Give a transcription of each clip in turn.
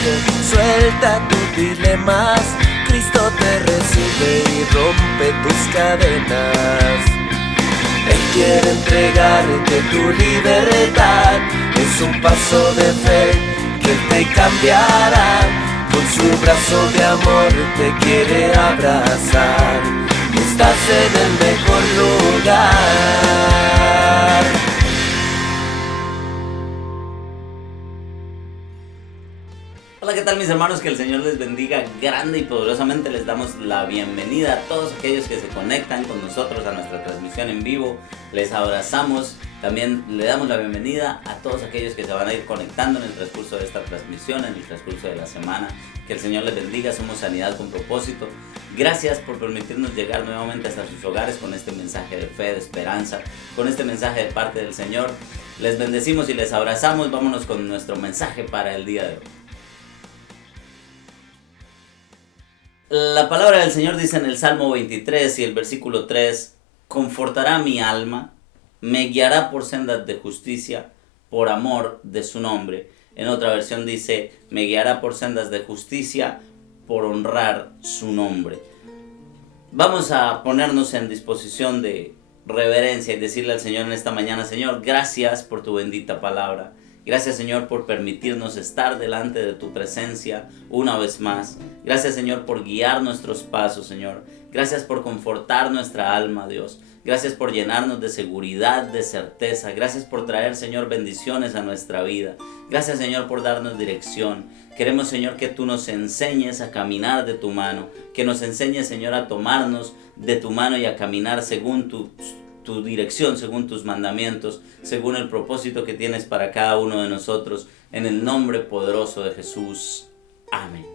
pide, suelta tus dilemas. Cristo te recibe y rompe tus cadenas. Él quiere entregarte tu libertad. Es un paso de fe que Él te cambiará. Con su brazo de amor te quiere abrazar. Estás en el mejor lugar. Hola, ¿qué tal mis hermanos? Que el Señor les bendiga grande y poderosamente. Les damos la bienvenida a todos aquellos que se conectan con nosotros a nuestra transmisión en vivo. Les abrazamos. También le damos la bienvenida a todos aquellos que se van a ir conectando en el transcurso de esta transmisión, en el transcurso de la semana. Que el Señor les bendiga. Somos Sanidad con Propósito. Gracias por permitirnos llegar nuevamente hasta sus hogares con este mensaje de fe, de esperanza, con este mensaje de parte del Señor. Les bendecimos y les abrazamos. Vámonos con nuestro mensaje para el día de hoy. La palabra del Señor dice en el Salmo 23 y el versículo 3: confortará mi alma, me guiará por sendas de justicia, por amor de su nombre. En otra versión dice: me guiará por sendas de justicia, por honrar su nombre. Vamos a ponernos en disposición de reverencia y decirle al Señor en esta mañana: Señor, gracias por tu bendita palabra. Gracias, Señor, por permitirnos estar delante de tu presencia una vez más. Gracias, Señor, por guiar nuestros pasos, Señor. Gracias por confortar nuestra alma, Dios. Gracias por llenarnos de seguridad, de certeza. Gracias por traer, Señor, bendiciones a nuestra vida. Gracias, Señor, por darnos dirección. Queremos, Señor, que tú nos enseñes a caminar de tu mano. Que nos enseñes, Señor, a tomarnos de tu mano y a caminar según tu dirección, según tus mandamientos, según el propósito que tienes para cada uno de nosotros, en el nombre poderoso de Jesús. Amén.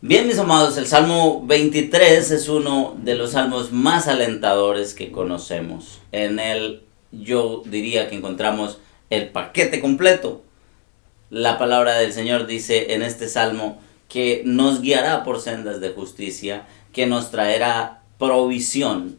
Bien, mis amados, el Salmo 23 es uno de los salmos más alentadores que conocemos. En él yo diría que encontramos el paquete completo. La palabra del Señor dice en este salmo que nos guiará por sendas de justicia, que nos traerá provisión,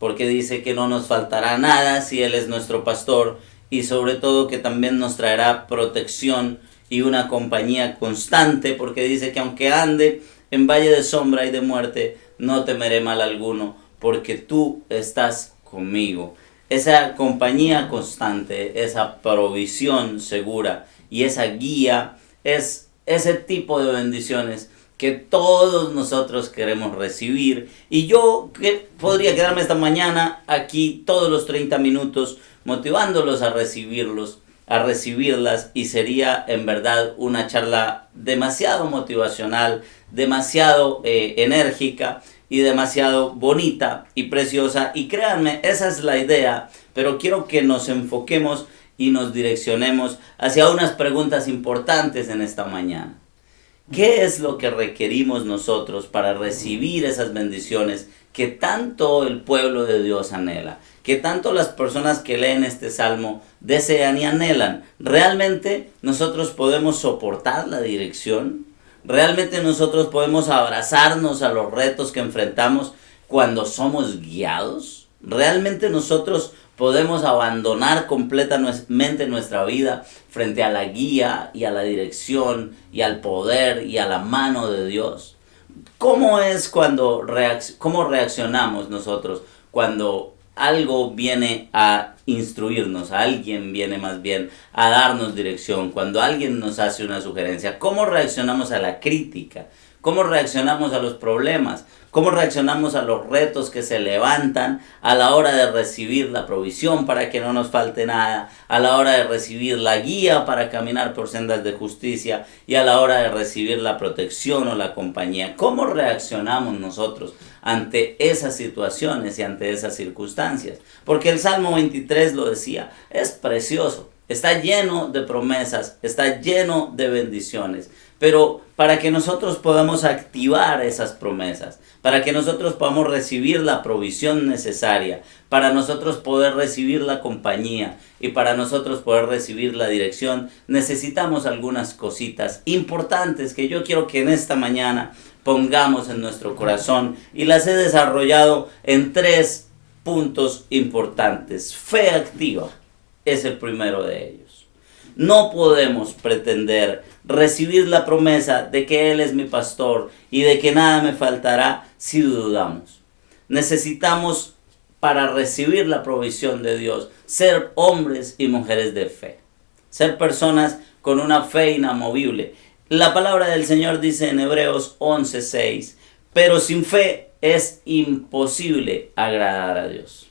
porque dice que no nos faltará nada si Él es nuestro pastor, y sobre todo que también nos traerá protección y una compañía constante, porque dice que aunque ande en valle de sombra y de muerte, no temeré mal alguno, porque tú estás conmigo. Esa compañía constante, esa provisión segura y esa guía es ese tipo de bendiciones que todos nosotros queremos recibir. Y yo podría quedarme esta mañana aquí todos los 30 minutos motivándolos a recibirlas, y sería en verdad una charla demasiado motivacional, demasiado enérgica y demasiado bonita y preciosa. Y créanme, esa es la idea, pero quiero que nos enfoquemos y nos direccionemos hacia unas preguntas importantes en esta mañana. ¿Qué es lo que requerimos nosotros para recibir esas bendiciones que tanto el pueblo de Dios anhela? Que tanto las personas que leen este salmo desean y anhelan. ¿Realmente nosotros podemos soportar la dirección? ¿Realmente nosotros podemos abrazarnos a los retos que enfrentamos cuando somos guiados? ¿Realmente nosotros podemos abandonar completamente nuestra vida frente a la guía y a la dirección y al poder y a la mano de Dios? ¿Cómo reaccionamos nosotros cuando algo viene a instruirnos, alguien viene más bien a darnos dirección, cuando alguien nos hace una sugerencia? ¿Cómo reaccionamos a la crítica? ¿Cómo reaccionamos a los problemas? ¿Cómo reaccionamos a los retos que se levantan a la hora de recibir la provisión para que no nos falte nada, a la hora de recibir la guía para caminar por sendas de justicia y a la hora de recibir la protección o la compañía? ¿Cómo reaccionamos nosotros ante esas situaciones y ante esas circunstancias? Porque el Salmo 23 lo decía, es precioso, está lleno de promesas, está lleno de bendiciones. Pero para que nosotros podamos activar esas promesas, para que nosotros podamos recibir la provisión necesaria, para nosotros poder recibir la compañía y para nosotros poder recibir la dirección, necesitamos algunas cositas importantes que yo quiero que en esta mañana pongamos en nuestro corazón, y las he desarrollado en 3 puntos importantes. Fe activa es el primero de ellos. No podemos pretender recibir la promesa de que Él es mi pastor y de que nada me faltará si dudamos. Necesitamos, para recibir la provisión de Dios, ser hombres y mujeres de fe. Ser personas con una fe inamovible. La palabra del Señor dice en Hebreos 11:6, pero sin fe es imposible agradar a Dios.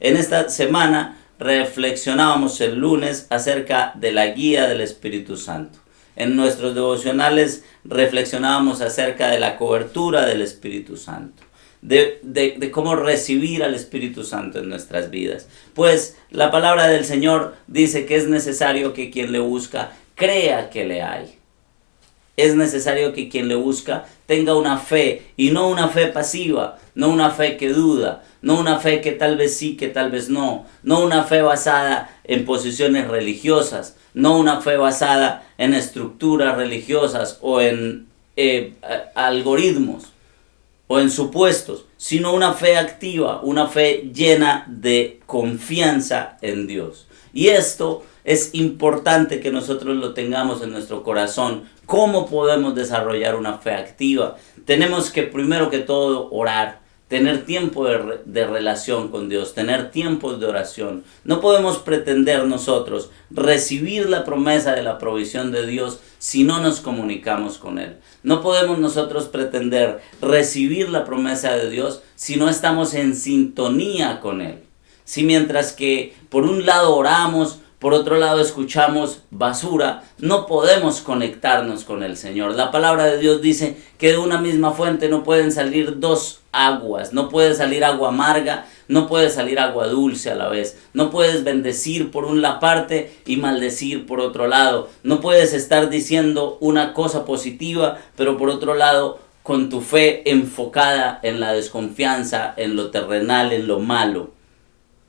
En esta semana reflexionábamos el lunes acerca de la guía del Espíritu Santo. En nuestros devocionales reflexionábamos acerca de la cobertura del Espíritu Santo. De cómo recibir al Espíritu Santo en nuestras vidas. Pues la palabra del Señor dice que es necesario que quien le busca crea que le hay. Es necesario que quien le busca tenga una fe, y no una fe pasiva, no una fe que duda, no una fe que tal vez sí, que tal vez no una fe basada en posiciones religiosas, no una fe basada en estructuras religiosas o en algoritmos o en supuestos, sino una fe activa, una fe llena de confianza en Dios. Y esto es importante que nosotros lo tengamos en nuestro corazón. ¿Cómo podemos desarrollar una fe activa? Tenemos que primero que todo orar, tener tiempo de relación con Dios, tener tiempos de oración. No podemos pretender nosotros recibir la promesa de la provisión de Dios si no nos comunicamos con Él. No podemos nosotros pretender recibir la promesa de Dios si no estamos en sintonía con Él. Si mientras que por un lado oramos, por otro lado escuchamos basura, no podemos conectarnos con el Señor. La palabra de Dios dice que de una misma fuente no pueden salir dos aguas, no puede salir agua amarga, no puede salir agua dulce a la vez. No puedes bendecir por una parte y maldecir por otro lado. No puedes estar diciendo una cosa positiva, pero por otro lado con tu fe enfocada en la desconfianza, en lo terrenal, en lo malo.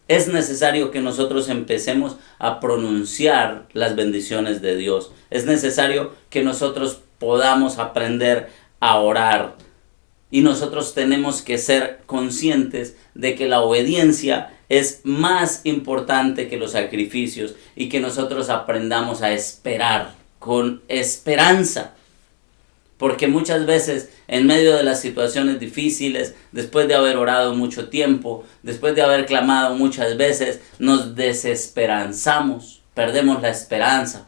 Es necesario que nosotros empecemos a pronunciar las bendiciones de Dios. Es necesario que nosotros podamos aprender a orar. Y nosotros tenemos que ser conscientes de que la obediencia es más importante que los sacrificios y que nosotros aprendamos a esperar con esperanza. Porque muchas veces en medio de las situaciones difíciles, después de haber orado mucho tiempo, después de haber clamado muchas veces, nos desesperanzamos, perdemos la esperanza.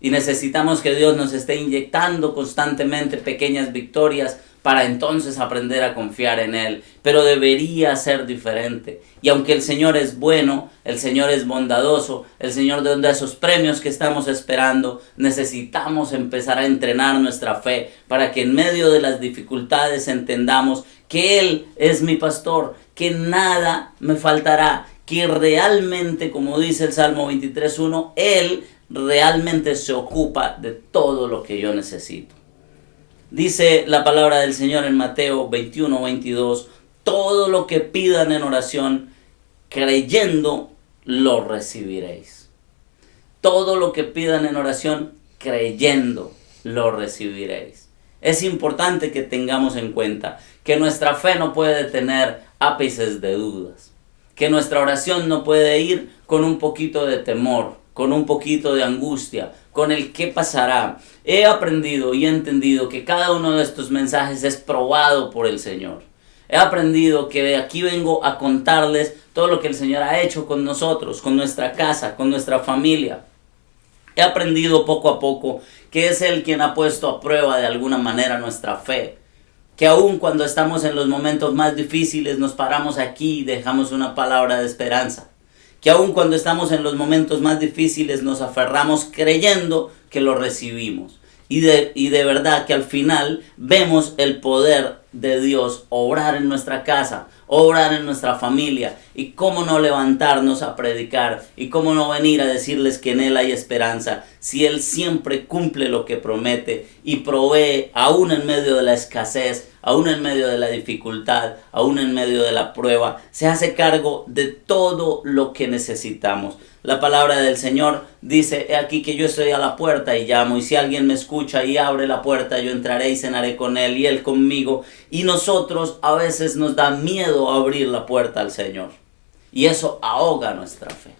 Y necesitamos que Dios nos esté inyectando constantemente pequeñas victorias para entonces aprender a confiar en Él. Pero debería ser diferente. Y aunque el Señor es bueno, el Señor es bondadoso, el Señor da esos premios que estamos esperando, necesitamos empezar a entrenar nuestra fe para que en medio de las dificultades entendamos que Él es mi pastor, que nada me faltará, que realmente, como dice el Salmo 23:1, Él realmente se ocupa de todo lo que yo necesito. Dice la palabra del Señor en Mateo 21:22, todo lo que pidan en oración, creyendo, lo recibiréis. Todo lo que pidan en oración, creyendo, lo recibiréis. Es importante que tengamos en cuenta que nuestra fe no puede tener ápices de dudas, que nuestra oración no puede ir con un poquito de temor, con un poquito de angustia, con el qué pasará. He aprendido y he entendido que cada uno de estos mensajes es probado por el Señor. He aprendido que de aquí vengo a contarles todo lo que el Señor ha hecho con nosotros, con nuestra casa, con nuestra familia. He aprendido poco a poco que es Él quien ha puesto a prueba de alguna manera nuestra fe. Que aun cuando estamos en los momentos más difíciles nos paramos aquí y dejamos una palabra de esperanza. Que aun cuando estamos en los momentos más difíciles nos aferramos creyendo que lo recibimos. Y de verdad que al final vemos el poder de Dios obrar en nuestra casa, obrar en nuestra familia. Y cómo no levantarnos a predicar y cómo no venir a decirles que en Él hay esperanza, si Él siempre cumple lo que promete y provee aún en medio de la escasez, aún en medio de la dificultad, aún en medio de la prueba, se hace cargo de todo lo que necesitamos. La palabra del Señor dice, he aquí que yo estoy a la puerta y llamo, y si alguien me escucha y abre la puerta, yo entraré y cenaré con él y él conmigo. Y nosotros a veces nos da miedo abrir la puerta al Señor, y eso ahoga nuestra fe.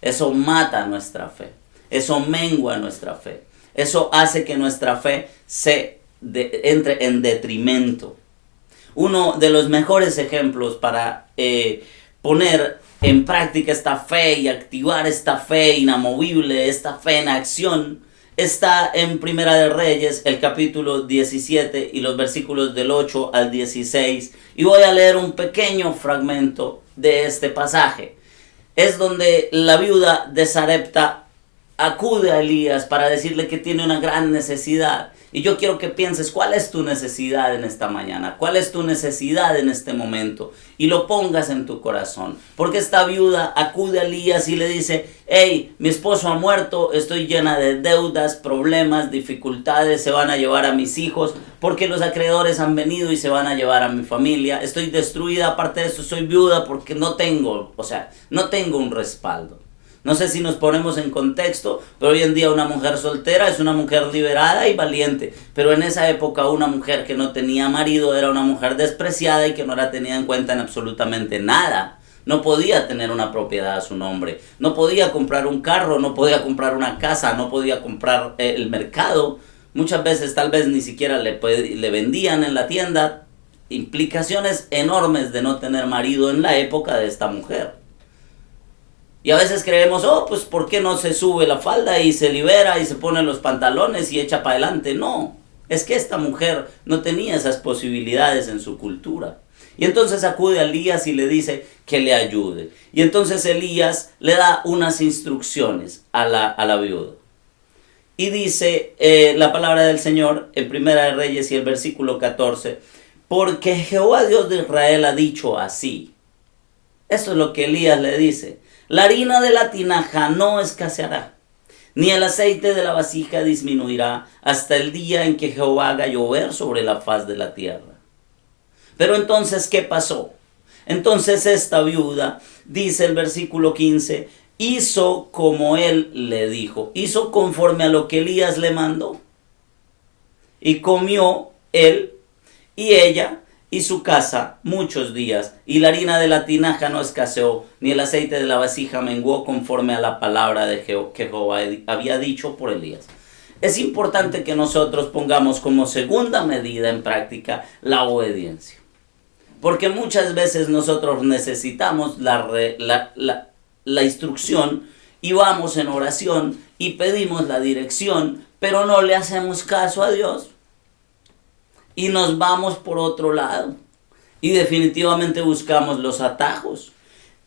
Eso mata nuestra fe. Eso mengua nuestra fe. Eso hace que nuestra fe entre en detrimento. Uno de los mejores ejemplos para poner en práctica esta fe y activar esta fe inamovible, esta fe en acción, está en Primera de Reyes, el capítulo 17 y los versículos del 8 al 16. Y voy a leer un pequeño fragmento de este pasaje. Es donde la viuda de Sarepta acude a Elías para decirle que tiene una gran necesidad. Y yo quiero que pienses, ¿cuál es tu necesidad en esta mañana? ¿Cuál es tu necesidad en este momento? Y lo pongas en tu corazón. Porque esta viuda acude a Elías y le dice, hey, mi esposo ha muerto, estoy llena de deudas, problemas, dificultades, se van a llevar a mis hijos, porque los acreedores han venido y se van a llevar a mi familia. Estoy destruida, aparte de eso soy viuda porque no tengo un respaldo. No sé si nos ponemos en contexto, pero hoy en día una mujer soltera es una mujer liberada y valiente. Pero en esa época una mujer que no tenía marido era una mujer despreciada y que no era tenida en cuenta en absolutamente nada. No podía tener una propiedad a su nombre, no podía comprar un carro, no podía comprar una casa, no podía comprar el mercado. Muchas veces tal vez ni siquiera le vendían en la tienda. Implicaciones enormes de no tener marido en la época de esta mujer. Y a veces creemos, pues ¿por qué no se sube la falda y se libera y se pone los pantalones y echa para adelante? No, es que esta mujer no tenía esas posibilidades en su cultura. Y entonces acude a Elías y le dice que le ayude. Y entonces Elías le da unas instrucciones a la viuda. Y dice la palabra del Señor en Primera de Reyes y el versículo 14, porque Jehová Dios de Israel ha dicho así. Esto es lo que Elías le dice. La harina de la tinaja no escaseará, ni el aceite de la vasija disminuirá hasta el día en que Jehová haga llover sobre la faz de la tierra. Pero entonces, ¿qué pasó? Entonces esta viuda, dice el versículo 15, hizo como él le dijo, hizo conforme a lo que Elías le mandó. Y comió él y ella y su casa muchos días, y la harina de la tinaja no escaseó, ni el aceite de la vasija menguó conforme a la palabra de que Jehová había dicho por Elías. Es importante que nosotros pongamos como segunda medida en práctica la obediencia. Porque muchas veces nosotros necesitamos la instrucción y vamos en oración y pedimos la dirección, pero no le hacemos caso a Dios. Y nos vamos por otro lado. Y definitivamente buscamos los atajos.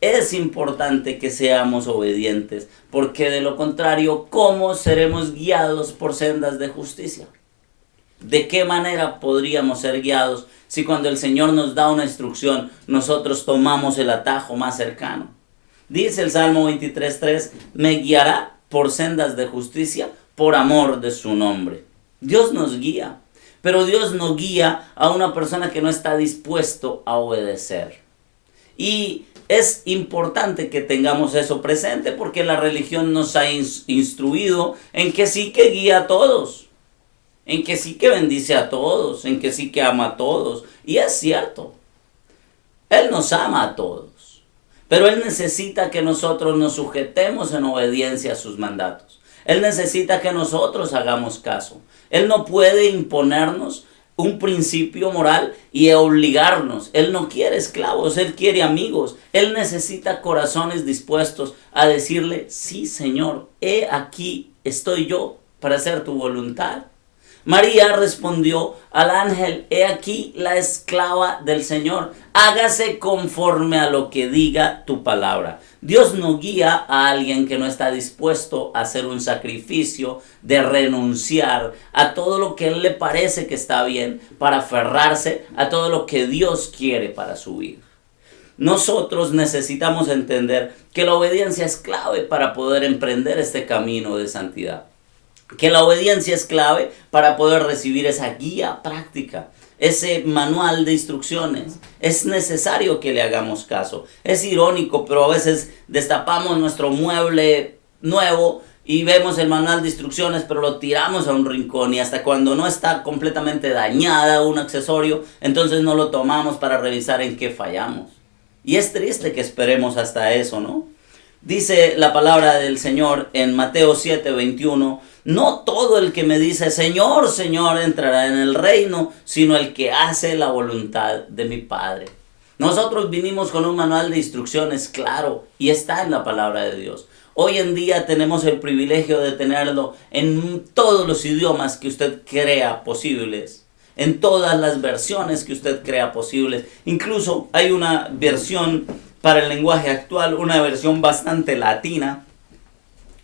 Es importante que seamos obedientes, porque de lo contrario, ¿cómo seremos guiados por sendas de justicia? ¿De qué manera podríamos ser guiados si cuando el Señor nos da una instrucción, nosotros tomamos el atajo más cercano? Dice el Salmo 23:3, me guiará por sendas de justicia por amor de su nombre. Dios nos guía. Pero Dios no guía a una persona que no está dispuesto a obedecer. Y es importante que tengamos eso presente porque la religión nos ha instruido en que sí que guía a todos, en que sí que bendice a todos, en que sí que ama a todos. Y es cierto, Él nos ama a todos, pero Él necesita que nosotros nos sujetemos en obediencia a sus mandatos. Él necesita que nosotros hagamos caso. Él no puede imponernos un principio moral y obligarnos. Él no quiere esclavos, Él quiere amigos. Él necesita corazones dispuestos a decirle, sí, Señor, he aquí estoy yo para hacer tu voluntad. María respondió al ángel, he aquí la esclava del Señor, hágase conforme a lo que diga tu palabra. Dios no guía a alguien que no está dispuesto a hacer un sacrificio de renunciar a todo lo que Él le parece que está bien para aferrarse a todo lo que Dios quiere para su vida. Nosotros necesitamos entender que la obediencia es clave para poder emprender este camino de santidad. Que la obediencia es clave para poder recibir esa guía práctica, ese manual de instrucciones. Es necesario que le hagamos caso. Es irónico, pero a veces destapamos nuestro mueble nuevo y vemos el manual de instrucciones, pero lo tiramos a un rincón y hasta cuando no está completamente dañada un accesorio, entonces no lo tomamos para revisar en qué fallamos. Y es triste que esperemos hasta eso, ¿no? Dice la palabra del Señor en Mateo 7:21, no todo el que me dice Señor, Señor entrará en el reino, sino el que hace la voluntad de mi Padre. Nosotros vinimos con un manual de instrucciones claro y está en la palabra de Dios. Hoy en día tenemos el privilegio de tenerlo en todos los idiomas que usted crea posibles, en todas las versiones que usted crea posibles. Incluso hay una versión para el lenguaje actual, una versión bastante latina,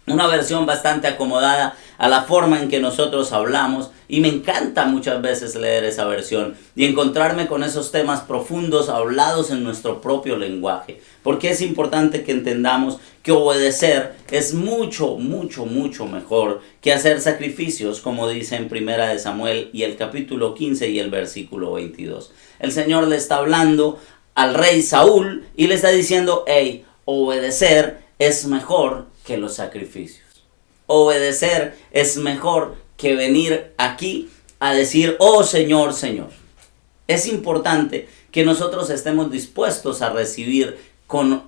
una versión bastante acomodada a la forma en que nosotros hablamos, y me encanta muchas veces leer esa versión y encontrarme con esos temas profundos hablados en nuestro propio lenguaje, porque es importante que entendamos que obedecer es mucho, mucho, mucho mejor que hacer sacrificios, como dice en Primera de Samuel y el capítulo 15 y el versículo 22. El Señor le está hablando al rey Saúl y le está diciendo, hey, obedecer es mejor que los sacrificios. Obedecer es mejor que venir aquí a decir, oh Señor, Señor. Es importante que nosotros estemos dispuestos a recibir con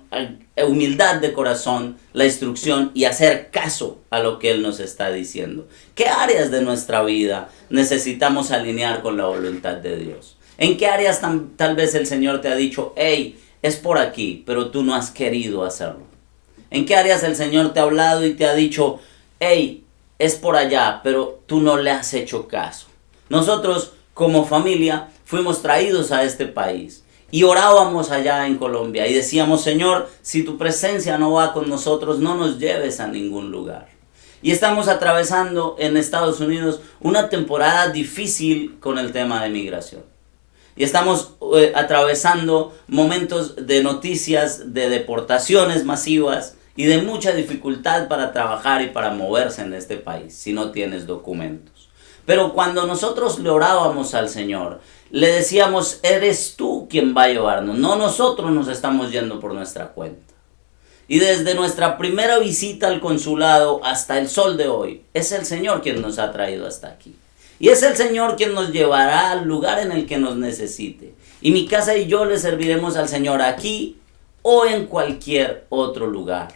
humildad de corazón la instrucción y hacer caso a lo que Él nos está diciendo. ¿Qué áreas de nuestra vida necesitamos alinear con la voluntad de Dios? ¿En qué áreas tal vez el Señor te ha dicho, hey, es por aquí, pero tú no has querido hacerlo? ¿En qué áreas el Señor te ha hablado y te ha dicho, hey, es por allá, pero tú no le has hecho caso? Nosotros como familia fuimos traídos a este país y orábamos allá en Colombia y decíamos, Señor, si tu presencia no va con nosotros, no nos lleves a ningún lugar. Y estamos atravesando en Estados Unidos una temporada difícil con el tema de migración. Y estamos atravesando momentos de noticias de deportaciones masivas y de mucha dificultad para trabajar y para moverse en este país si no tienes documentos. Pero cuando nosotros le orábamos al Señor, le decíamos, eres tú quien va a llevarnos, no nosotros nos estamos yendo por nuestra cuenta. Y desde nuestra primera visita al consulado hasta el sol de hoy, es el Señor quien nos ha traído hasta aquí. Y es el Señor quien nos llevará al lugar en el que nos necesite. Y mi casa y yo le serviremos al Señor aquí o en cualquier otro lugar.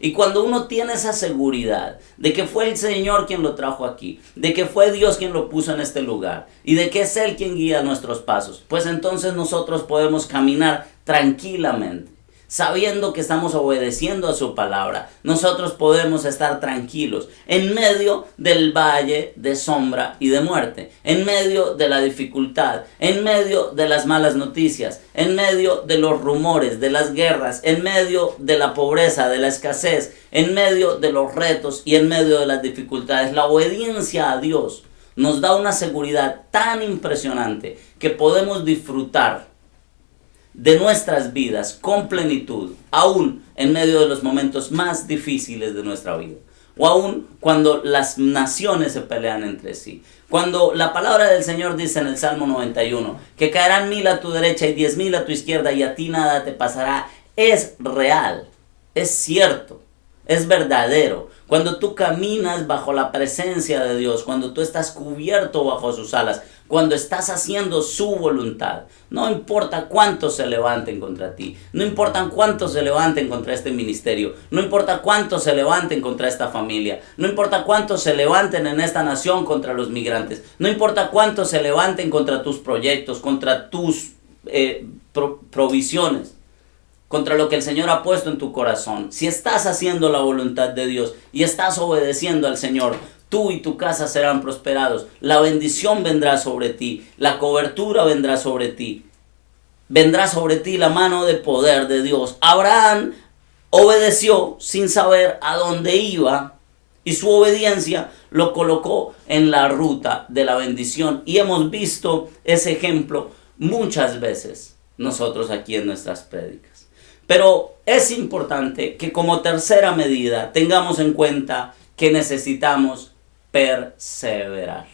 Y cuando uno tiene esa seguridad de que fue el Señor quien lo trajo aquí, de que fue Dios quien lo puso en este lugar y de que es Él quien guía nuestros pasos, pues entonces nosotros podemos caminar tranquilamente, sabiendo que estamos obedeciendo a su palabra. Nosotros podemos estar tranquilos en medio del valle de sombra y de muerte, en medio de la dificultad, en medio de las malas noticias, en medio de los rumores, de las guerras, en medio de la pobreza, de la escasez, en medio de los retos y en medio de las dificultades. La obediencia a Dios nos da una seguridad tan impresionante que podemos disfrutar de nuestras vidas con plenitud, aún en medio de los momentos más difíciles de nuestra vida, o aún cuando las naciones se pelean entre sí. Cuando la palabra del Señor dice en el Salmo 91, que caerán 1000 a tu derecha y 10,000 a tu izquierda y a ti nada te pasará, es real, es cierto, es verdadero. Cuando tú caminas bajo la presencia de Dios, cuando tú estás cubierto bajo sus alas, cuando estás haciendo su voluntad, no importa cuántos se levanten contra ti, no importa cuántos se levanten contra este ministerio, no importa cuántos se levanten contra esta familia, no importa cuántos se levanten en esta nación contra los migrantes, no importa cuántos se levanten contra tus proyectos, contra tus provisiones, contra lo que el Señor ha puesto en tu corazón. Si estás haciendo la voluntad de Dios y estás obedeciendo al Señor, tú y tu casa serán prosperados. La bendición vendrá sobre ti, la cobertura vendrá sobre ti. Vendrá sobre ti la mano de poder de Dios. Abraham obedeció sin saber a dónde iba y su obediencia lo colocó en la ruta de la bendición. Y hemos visto ese ejemplo muchas veces nosotros aquí en nuestras prédicas. Pero es importante que como tercera medida tengamos en cuenta que necesitamos perseverar.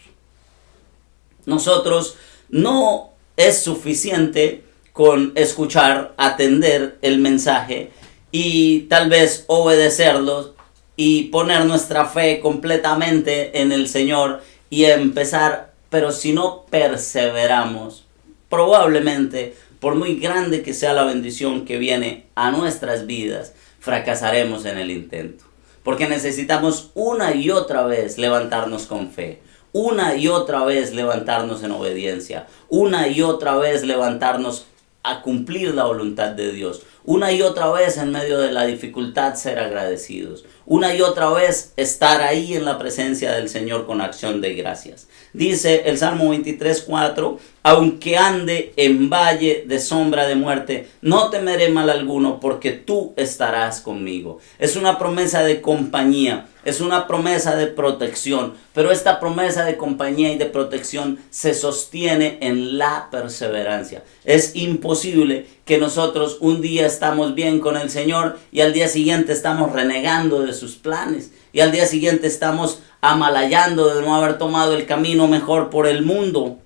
Nosotros no es suficiente con escuchar, atender el mensaje y tal vez obedecerlo y poner nuestra fe completamente en el Señor y empezar, pero si no perseveramos, probablemente, por muy grande que sea la bendición que viene a nuestras vidas, fracasaremos en el intento. Porque necesitamos una y otra vez levantarnos con fe, una y otra vez levantarnos en obediencia, una y otra vez levantarnos a cumplir la voluntad de Dios, una y otra vez en medio de la dificultad ser agradecidos, una y otra vez estar ahí en la presencia del Señor con acción de gracias. Dice el Salmo 23:4, aunque ande en valle de sombra de muerte, no temeré mal alguno, porque tú estarás conmigo. Es una promesa de compañía, es una promesa de protección, pero esta promesa de compañía y de protección se sostiene en la perseverancia. Es imposible que nosotros un día estamos bien con el Señor y al día siguiente estamos renegando de sus planes y al día siguiente estamos amalayando de no haber tomado el camino mejor por el mundo.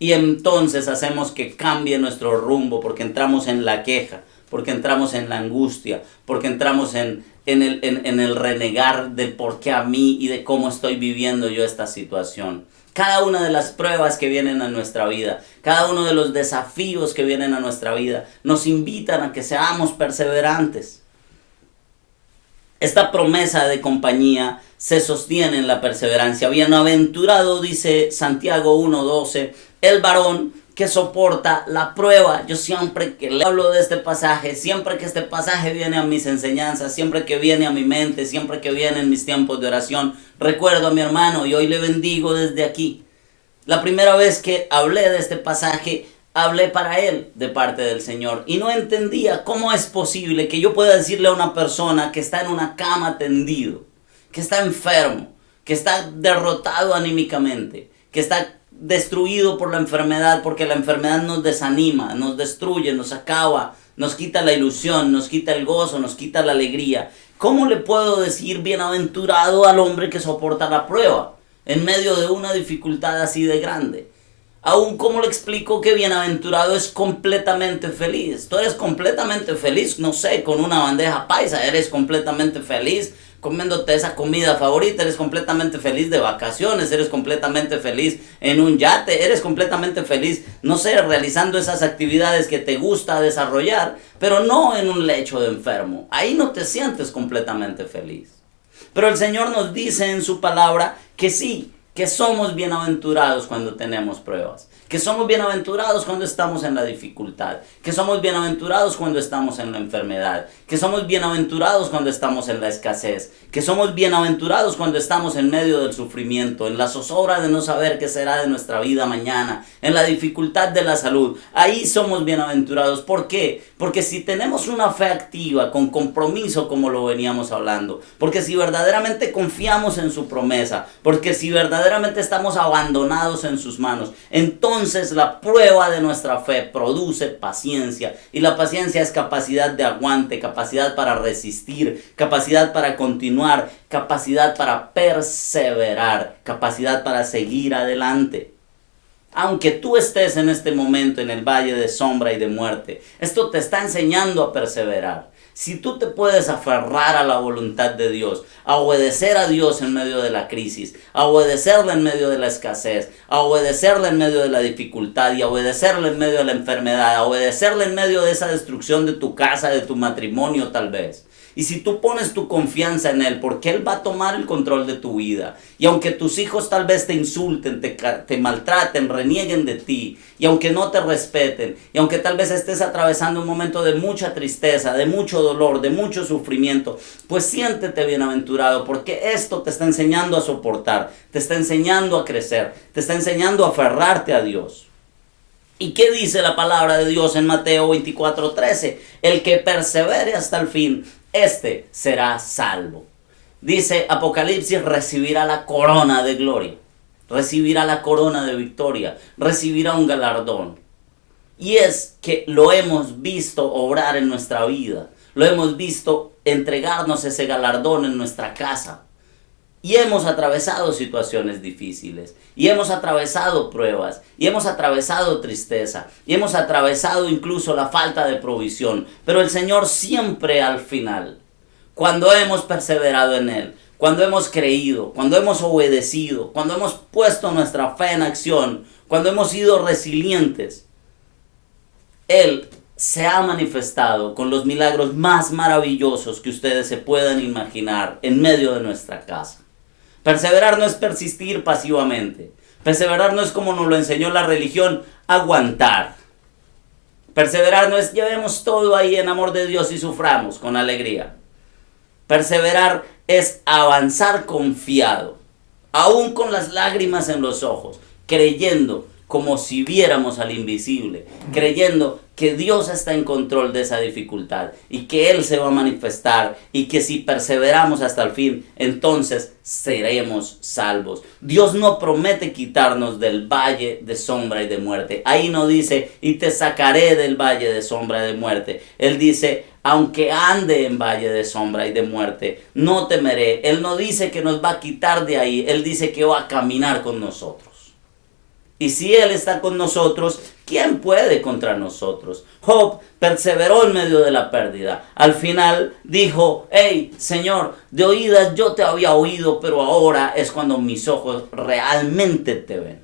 Y entonces hacemos que cambie nuestro rumbo porque entramos en la queja, porque entramos en la angustia, porque entramos en el renegar de por qué a mí y de cómo estoy viviendo yo esta situación. Cada una de las pruebas que vienen a nuestra vida, cada uno de los desafíos que vienen a nuestra vida, nos invitan a que seamos perseverantes. Esta promesa de compañía se sostiene en la perseverancia. Bienaventurado, dice Santiago 1:12, el varón que soporta la prueba. Yo siempre que le hablo de este pasaje, siempre que este pasaje viene a mis enseñanzas, siempre que viene a mi mente, siempre que viene en mis tiempos de oración, recuerdo a mi hermano y hoy le bendigo desde aquí. La primera vez que hablé de este pasaje, hablé para él de parte del Señor y no entendía cómo es posible que yo pueda decirle a una persona que está en una cama tendido, que está enfermo, que está derrotado anímicamente, que está destruido por la enfermedad, porque la enfermedad nos desanima, nos destruye, nos acaba, nos quita la ilusión, nos quita el gozo, nos quita la alegría. ¿Cómo le puedo decir bienaventurado al hombre que soporta la prueba en medio de una dificultad así de grande? Aún, ¿cómo le explico que bienaventurado es completamente feliz? Tú eres completamente feliz, no sé, con una bandeja paisa, eres completamente feliz comiéndote esa comida favorita, eres completamente feliz de vacaciones, eres completamente feliz en un yate, eres completamente feliz, no sé, realizando esas actividades que te gusta desarrollar, pero no en un lecho de enfermo. Ahí no te sientes completamente feliz. Pero el Señor nos dice en su palabra que sí, que somos bienaventurados cuando tenemos pruebas, que somos bienaventurados cuando estamos en la dificultad, que somos bienaventurados cuando estamos en la enfermedad, que somos bienaventurados cuando estamos en la escasez, que somos bienaventurados cuando estamos en medio del sufrimiento, en la zozobra de no saber qué será de nuestra vida mañana, en la dificultad de la salud. Ahí somos bienaventurados. ¿Por qué? Porque si tenemos una fe activa, con compromiso, como lo veníamos hablando, porque si verdaderamente confiamos en su promesa, porque si verdaderamente estamos abandonados en sus manos, entonces la prueba de nuestra fe produce paciencia, y la paciencia es capacidad de aguante, capacidad para resistir, capacidad para continuar, capacidad para perseverar, capacidad para seguir adelante. Aunque tú estés en este momento en el valle de sombra y de muerte, esto te está enseñando a perseverar. Si tú te puedes aferrar a la voluntad de Dios, a obedecer a Dios en medio de la crisis, a obedecerle en medio de la escasez, a obedecerle en medio de la dificultad y a obedecerle en medio de la enfermedad, a obedecerle en medio de esa destrucción de tu casa, de tu matrimonio tal vez. Y si tú pones tu confianza en Él, porque Él va a tomar el control de tu vida. Y aunque tus hijos tal vez te insulten, te maltraten, renieguen de ti, y aunque no te respeten, y aunque tal vez estés atravesando un momento de mucha tristeza, de mucho dolor, de mucho sufrimiento, pues siéntete bienaventurado, porque esto te está enseñando a soportar, te está enseñando a crecer, te está enseñando a aferrarte a Dios. ¿Y qué dice la palabra de Dios en Mateo 24:13? El que persevere hasta el fin, este será salvo. Dice Apocalipsis, recibirá la corona de gloria, recibirá la corona de victoria, recibirá un galardón. Y es que lo hemos visto obrar en nuestra vida, lo hemos visto entregarnos ese galardón en nuestra casa. Y hemos atravesado situaciones difíciles, y hemos atravesado pruebas, y hemos atravesado tristeza, y hemos atravesado incluso la falta de provisión. Pero el Señor siempre al final, cuando hemos perseverado en Él, cuando hemos creído, cuando hemos obedecido, cuando hemos puesto nuestra fe en acción, cuando hemos sido resilientes, Él, se ha manifestado con los milagros más maravillosos que ustedes se puedan imaginar en medio de nuestra casa. Perseverar no es persistir pasivamente. Perseverar no es, como nos lo enseñó la religión, aguantar. Perseverar no es llevemos todo ahí en amor de Dios y suframos con alegría. Perseverar es avanzar confiado, aún con las lágrimas en los ojos, creyendo como si viéramos al invisible, creyendo que Dios está en control de esa dificultad y que Él se va a manifestar y que si perseveramos hasta el fin, entonces seremos salvos. Dios no promete quitarnos del valle de sombra y de muerte. Ahí no dice, y te sacaré del valle de sombra y de muerte. Él dice, aunque ande en valle de sombra y de muerte, no temeré. Él no dice que nos va a quitar de ahí, Él dice que va a caminar con nosotros. Y si Él está con nosotros, ¿quién puede contra nosotros? Job perseveró en medio de la pérdida. Al final dijo, hey, Señor, de oídas yo te había oído, pero ahora es cuando mis ojos realmente te ven.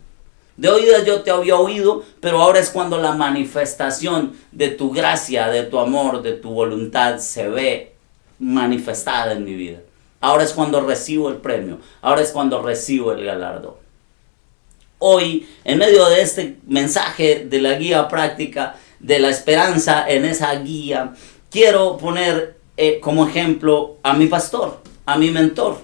De oídas yo te había oído, pero ahora es cuando la manifestación de tu gracia, de tu amor, de tu voluntad se ve manifestada en mi vida. Ahora es cuando recibo el premio. Ahora es cuando recibo el galardón. Hoy, en medio de este mensaje de la guía práctica de la esperanza en esa guía, quiero poner como ejemplo a mi pastor, a mi mentor.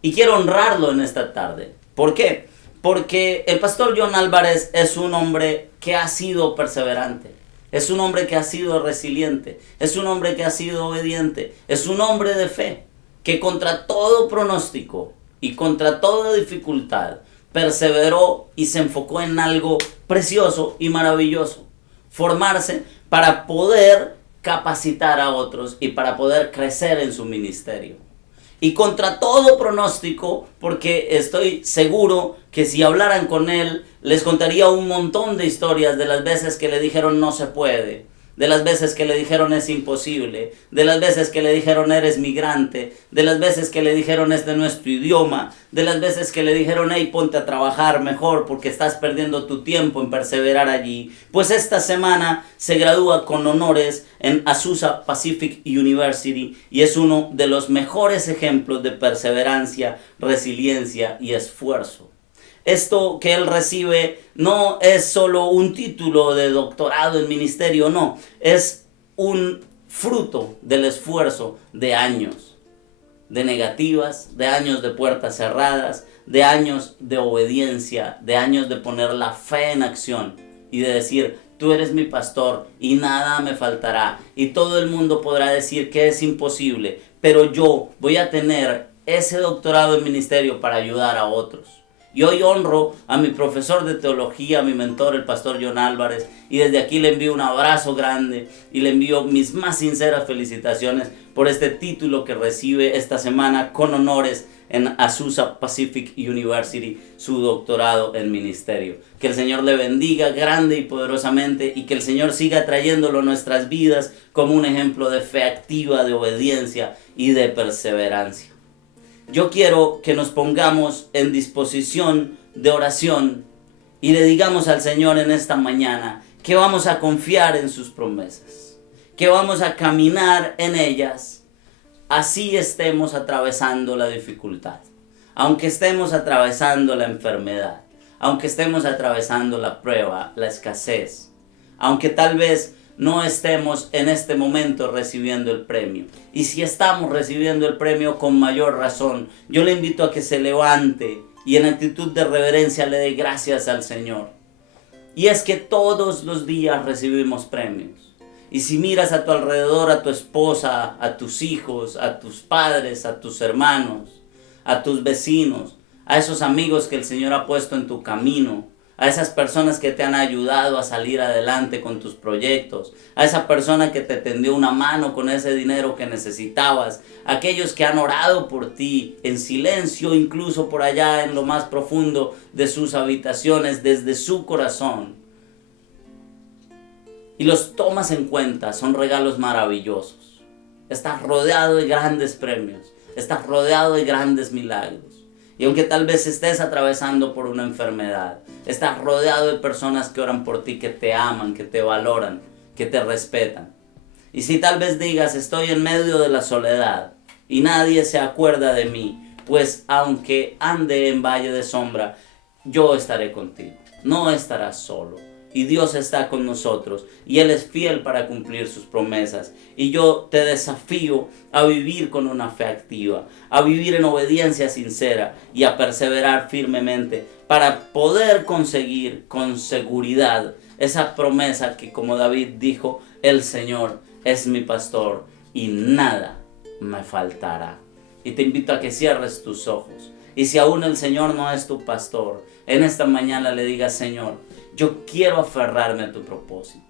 Y quiero honrarlo en esta tarde. ¿Por qué? Porque el pastor John Álvarez es un hombre que ha sido perseverante. Es un hombre que ha sido resiliente. Es un hombre que ha sido obediente. Es un hombre de fe que contra todo pronóstico y contra toda dificultad perseveró y se enfocó en algo precioso y maravilloso. Formarse para poder capacitar a otros y para poder crecer en su ministerio. Y contra todo pronóstico, porque estoy seguro que si hablaran con él, les contaría un montón de historias de las veces que le dijeron no se puede, de las veces que le dijeron es imposible, de las veces que le dijeron eres migrante, de las veces que le dijeron este no es tu idioma, de las veces que le dijeron hey, ponte a trabajar mejor porque estás perdiendo tu tiempo en perseverar allí. Pues esta semana se gradúa con honores en Azusa Pacific University y es uno de los mejores ejemplos de perseverancia, resiliencia y esfuerzo. Esto que él recibe no es solo un título de doctorado en ministerio, no, es un fruto del esfuerzo de años, de negativas, de años de puertas cerradas, de años de obediencia, de años de poner la fe en acción y de decir, tú eres mi pastor y nada me faltará. Y todo el mundo podrá decir que es imposible, pero yo voy a tener ese doctorado en ministerio para ayudar a otros. Y hoy honro a mi profesor de teología, a mi mentor, el pastor John Álvarez, y desde aquí le envío un abrazo grande y le envío mis más sinceras felicitaciones por este título que recibe esta semana con honores en Azusa Pacific University, su doctorado en ministerio. Que el Señor le bendiga grande y poderosamente y que el Señor siga trayéndolo a nuestras vidas como un ejemplo de fe activa, de obediencia y de perseverancia. Yo quiero que nos pongamos en disposición de oración y le digamos al Señor en esta mañana que vamos a confiar en sus promesas, que vamos a caminar en ellas, así estemos atravesando la dificultad, aunque estemos atravesando la enfermedad, aunque estemos atravesando la prueba, la escasez, aunque tal vez no estemos en este momento recibiendo el premio. Y si estamos recibiendo el premio, con mayor razón, yo le invito a que se levante y en actitud de reverencia le dé gracias al Señor. Y es que todos los días recibimos premios. Y si miras a tu alrededor, a tu esposa, a tus hijos, a tus padres, a tus hermanos, a tus vecinos, a esos amigos que el Señor ha puesto en tu camino, a esas personas que te han ayudado a salir adelante con tus proyectos, a esa persona que te tendió una mano con ese dinero que necesitabas, a aquellos que han orado por ti en silencio, incluso por allá en lo más profundo de sus habitaciones, desde su corazón. Y los tomas en cuenta, son regalos maravillosos. Estás rodeado de grandes premios, estás rodeado de grandes milagros. Y aunque tal vez estés atravesando por una enfermedad, estás rodeado de personas que oran por ti, que te aman, que te valoran. que te respetan. Y si tal vez digas, estoy en medio de la soledad y nadie se acuerda de mí, pues aunque ande en valle de sombra, yo estaré contigo. No estarás solo. Y Dios está con nosotros y Él es fiel para cumplir sus promesas. Y yo te desafío a vivir con una fe activa, a vivir en obediencia sincera y a perseverar firmemente para poder conseguir con seguridad esa promesa que, como David dijo, el Señor es mi pastor y nada me faltará. Y te invito a que cierres tus ojos. Y si aún el Señor no es tu pastor, en esta mañana le digas, Señor, yo quiero aferrarme a tu propósito.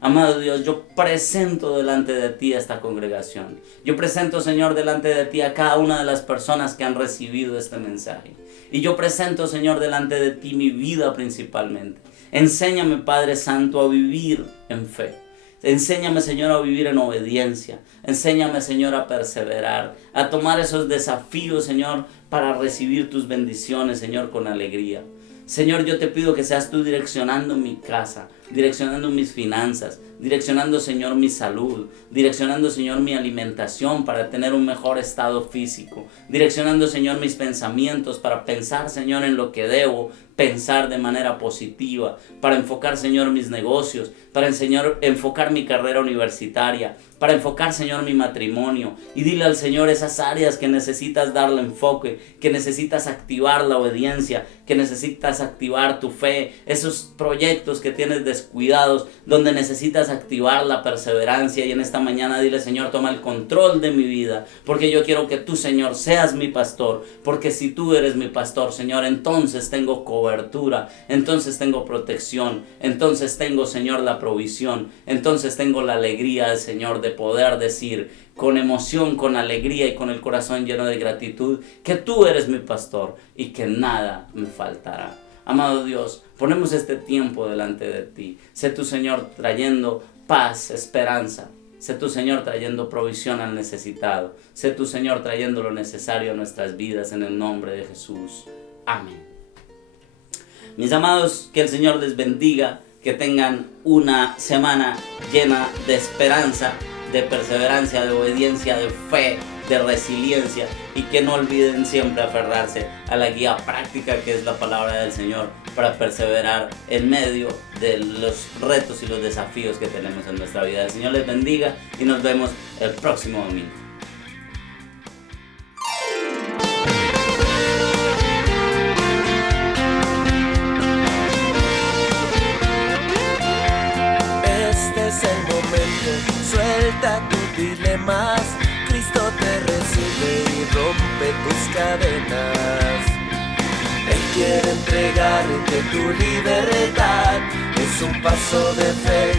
Amado Dios, yo presento delante de ti a esta congregación. Yo presento, Señor, delante de ti a cada una de las personas que han recibido este mensaje. Y yo presento, Señor, delante de ti mi vida principalmente. Enséñame, Padre Santo, a vivir en fe. Enséñame, Señor, a vivir en obediencia. Enséñame, Señor, a perseverar, a tomar esos desafíos, Señor, para recibir tus bendiciones, Señor, con alegría. Señor, yo te pido que seas tú direccionando mi casa, direccionando mis finanzas, direccionando, Señor, mi salud, direccionando, Señor, mi alimentación para tener un mejor estado físico, direccionando, Señor, mis pensamientos para pensar, Señor, en lo que debo pensar de manera positiva, para enfocar, Señor, mis negocios, para enfocar mi carrera universitaria, para enfocar, Señor, mi matrimonio. Y dile al Señor esas áreas que necesitas darle enfoque, que necesitas activar la obediencia, que necesitas activar tu fe, esos proyectos que tienes descuidados, donde necesitas activar la perseverancia. Y en esta mañana dile, Señor, toma el control de mi vida, porque yo quiero que tú, Señor, seas mi pastor, porque si tú eres mi pastor, Señor, entonces tengo cobertura, entonces tengo protección, entonces tengo, Señor, la provisión, entonces tengo la alegría, Señor, de poder decir con emoción, con alegría y con el corazón lleno de gratitud que tú eres mi pastor y que nada me faltará. Amado Dios, ponemos este tiempo delante de ti. Sé tu, Señor, trayendo paz, esperanza. Sé tu, Señor, trayendo provisión al necesitado. Sé tu, Señor, trayendo lo necesario a nuestras vidas en el nombre de Jesús. Amén. Mis amados, que el Señor les bendiga, que tengan una semana llena de esperanza, de perseverancia, de obediencia, de fe, de resiliencia, y que no olviden siempre aferrarse a la guía práctica que es la palabra del Señor para perseverar en medio de los retos y los desafíos que tenemos en nuestra vida. El Señor les bendiga y nos vemos el próximo domingo. Es el momento, suelta tus dilemas, Cristo te recibe y rompe tus cadenas. Él quiere entregarte tu libertad, es un paso de fe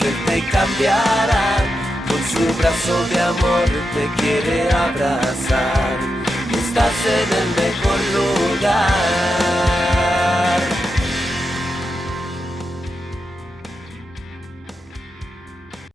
que te cambiará. Con su brazo de amor te quiere abrazar, estás en el mejor lugar.